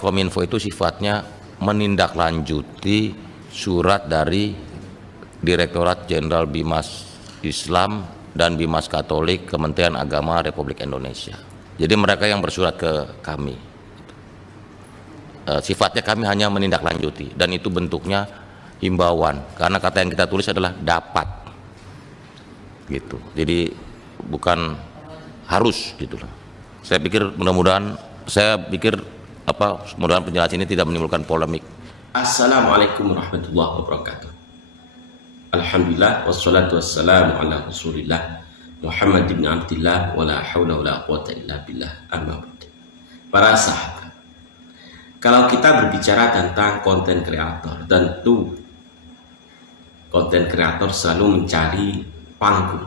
Kominfo itu sifatnya menindaklanjuti surat dari Direktorat Jenderal Bimas Islam dan Bimas Katolik Kementerian Agama Republik Indonesia. Jadi mereka yang bersurat ke kami. Sifatnya kami hanya menindaklanjuti, dan itu bentuknya himbauan, karena kata yang kita tulis adalah dapat, gitu. Jadi bukan harus, gitu loh. Saya pikir mudah-mudahan penjelasan ini tidak menimbulkan polemik. Assalamualaikum warahmatullahi wabarakatuh. Alhamdulillah wassalatu wassalamu ala Rasulillah Muhammad bin Abdillah wa la haula wa la quwata illa billah. Amma ba'd. Para sahabat, kalau kita berbicara tentang konten kreator, tentu konten kreator selalu mencari panggung,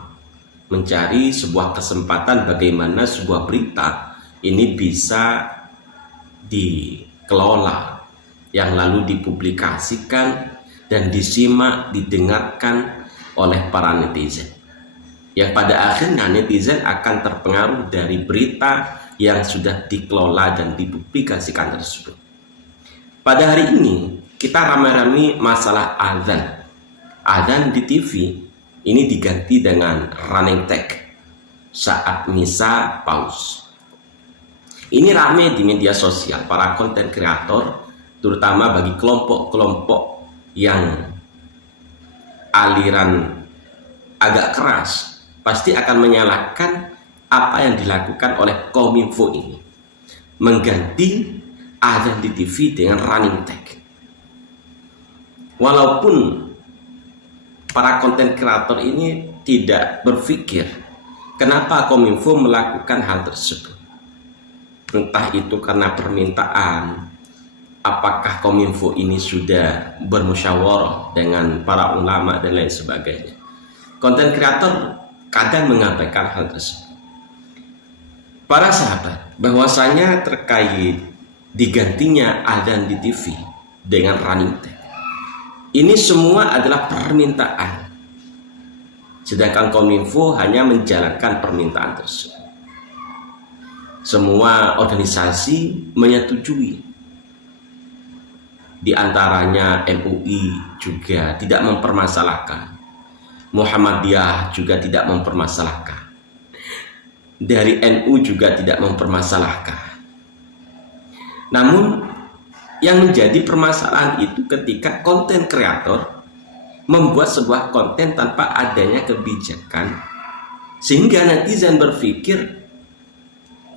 mencari sebuah kesempatan bagaimana sebuah berita ini bisa dikelola, yang lalu dipublikasikan dan disimak, didengarkan oleh para netizen, yang pada akhirnya netizen akan terpengaruh dari berita yang sudah dikelola dan dipublikasikan tersebut. Pada hari ini kita ramai-ramai masalah azan. Azan di TV ini diganti dengan running tag saat misa paus. Ini ramai di media sosial. Para konten kreator, terutama bagi kelompok-kelompok yang aliran agak keras, pasti akan menyalahkan apa yang dilakukan oleh Kominfo ini, mengganti azan di TV dengan running tag. Walaupun para konten kreator ini tidak berpikir kenapa Kominfo melakukan hal tersebut. Entah itu karena permintaan, apakah Kominfo ini sudah bermusyawarah dengan para ulama dan lain sebagainya. Konten kreator kadang mengabaikan hal tersebut. Para sahabat, bahwasanya terkait digantinya azan di TV dengan running tag, ini semua adalah permintaan, sedangkan Kominfo hanya menjalankan permintaan tersebut. Semua organisasi menyetujui, di antaranya MUI juga tidak mempermasalahkan, Muhammadiyah juga tidak mempermasalahkan, dari NU juga tidak mempermasalahkan. Namun yang menjadi permasalahan itu ketika konten kreator membuat sebuah konten tanpa adanya kebijakan, sehingga netizen berpikir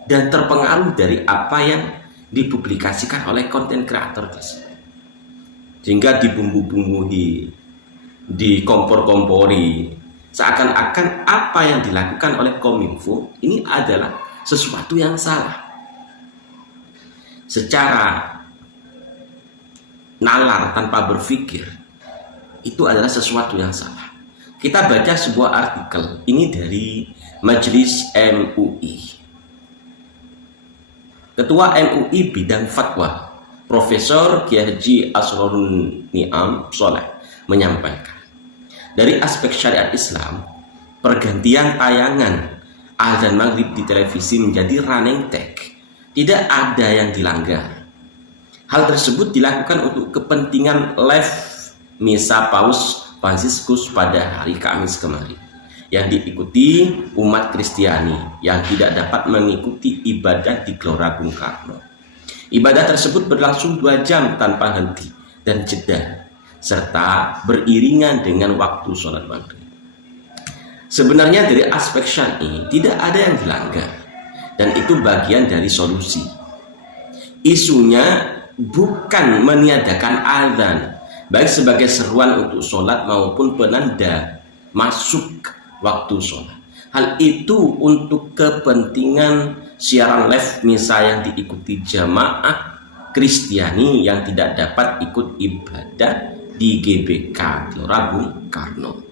dan terpengaruh dari apa yang dipublikasikan oleh konten kreator tersebut, sehingga dibumbu-bumbui, dikompor-kompori, seakan-akan apa yang dilakukan oleh Kominfo ini adalah sesuatu yang salah. Secara nalar, tanpa berpikir, itu adalah sesuatu yang salah. Kita baca sebuah artikel ini dari Majelis MUI. Ketua MUI bidang fatwa, Profesor Kiai Haji Asrorun Niam Soleh, menyampaikan, dari aspek syariat Islam, pergantian tayangan azan maghrib di televisi menjadi running tag tidak ada yang dilanggar. Hal tersebut dilakukan untuk kepentingan live misa Paus Fransiskus pada hari Kamis kemarin, yang diikuti umat Kristiani yang tidak dapat mengikuti ibadah di Gelora Bung Karno. Ibadah tersebut berlangsung 2 jam tanpa henti dan jeda, serta beriringan dengan waktu sholat maghrib. Sebenarnya dari aspek syar'i tidak ada yang dilanggar, dan itu bagian dari solusi. Isunya bukan meniadakan azan, baik sebagai seruan untuk sholat maupun penanda masuk waktu sholat. Hal itu untuk kepentingan siaran live misa yang diikuti jamaah Kristiani yang tidak dapat ikut ibadah di GBK Gelora Bung Karno.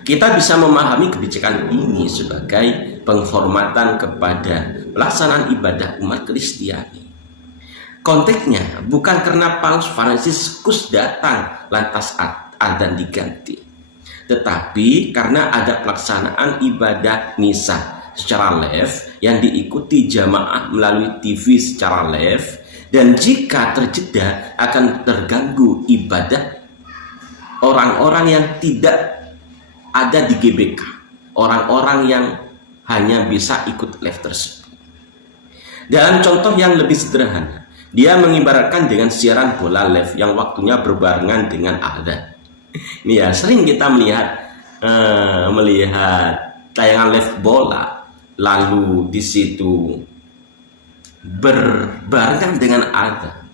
Kita bisa memahami kebijakan ini sebagai penghormatan kepada pelaksanaan ibadah umat Kristiani. Konteksnya bukan karena Paus Fransiskus datang lantas adzan diganti, tetapi karena ada pelaksanaan ibadah misa secara live yang diikuti jamaah melalui TV secara live, Dan jika terjeda akan terganggu ibadah orang-orang yang tidak ada di GBK, orang-orang yang hanya bisa ikut live tersebut. Dalam contoh yang lebih sederhana, dia mengibaratkan dengan siaran bola live yang waktunya berbarengan dengan adzan. Ini ya, sering kita melihat tayangan live bola, lalu di situ berbarengan dengan adzan.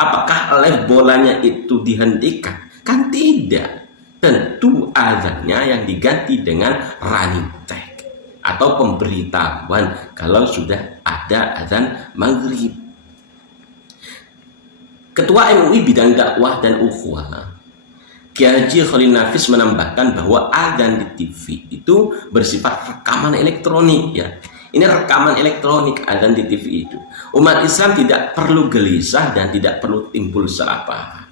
Apakah live bolanya itu dihentikan? Kan tidak. Tentu adzannya yang diganti dengan running tag atau pemberitahuan kalau sudah ada azan maghrib. Ketua MUI bidang dakwah dan ukhuwah Kiai Haji Khalil Nafis menambahkan bahwa azan di TV itu bersifat rekaman elektronik ya. Ini rekaman elektronik azan di TV itu. Umat Islam tidak perlu gelisah dan tidak perlu timbul salah paham.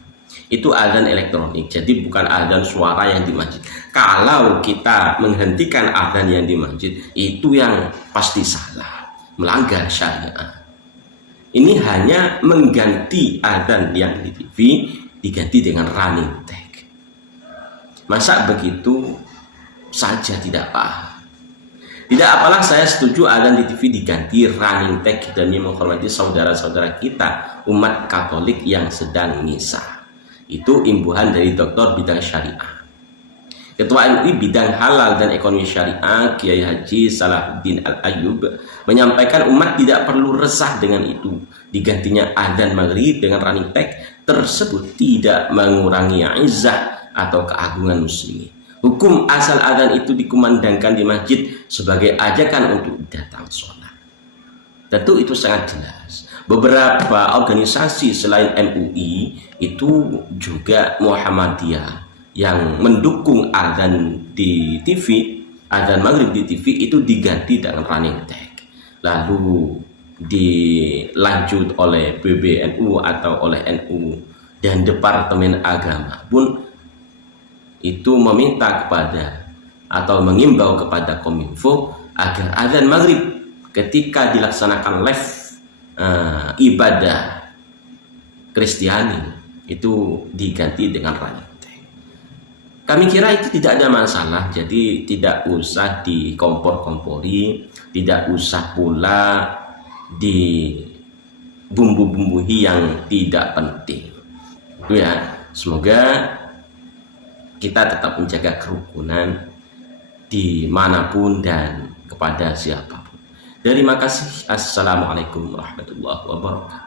Itu azan elektronik, jadi bukan azan suara yang di masjid. Kalau kita menghentikan azan yang di masjid, itu yang pasti salah, melanggar syariat. Ini hanya mengganti azan yang di TV diganti dengan running tag. Masa begitu saja tidak paham? Tidak apalah, saya setuju azan di TV diganti running tag demi menghormati saudara-saudara kita umat Katolik yang sedang misa. Itu imbuhan dari doktor bidang syariah. Ketua MUI bidang halal dan ekonomi syariah Kiai Haji Salahuddin Al-Ayyub menyampaikan umat tidak perlu resah dengan itu. Digantinya adzan maghrib dengan running tag tersebut tidak mengurangi izzah atau keagungan muslimin. Hukum asal adzan itu dikumandangkan di masjid sebagai ajakan untuk datang sholat. Tentu itu sangat jelas. Beberapa organisasi selain MUI itu juga Muhammadiyah yang mendukung adzan di TV, adzan maghrib di TV itu diganti dengan running tag. Lalu dilanjut oleh PBNU atau oleh NU dan Departemen Agama pun itu meminta kepada atau mengimbau kepada Kominfo agar adzan maghrib ketika dilaksanakan live ibadah Kristiani itu diganti dengan running tag. Kami kira itu tidak ada masalah, jadi tidak usah dikompor-kompori, tidak usah pula dibumbu-bumbuhi yang tidak penting. Itu ya, semoga kita tetap menjaga kerukunan dimanapun dan kepada siapapun. Terima kasih. Assalamualaikum warahmatullahi wabarakatuh.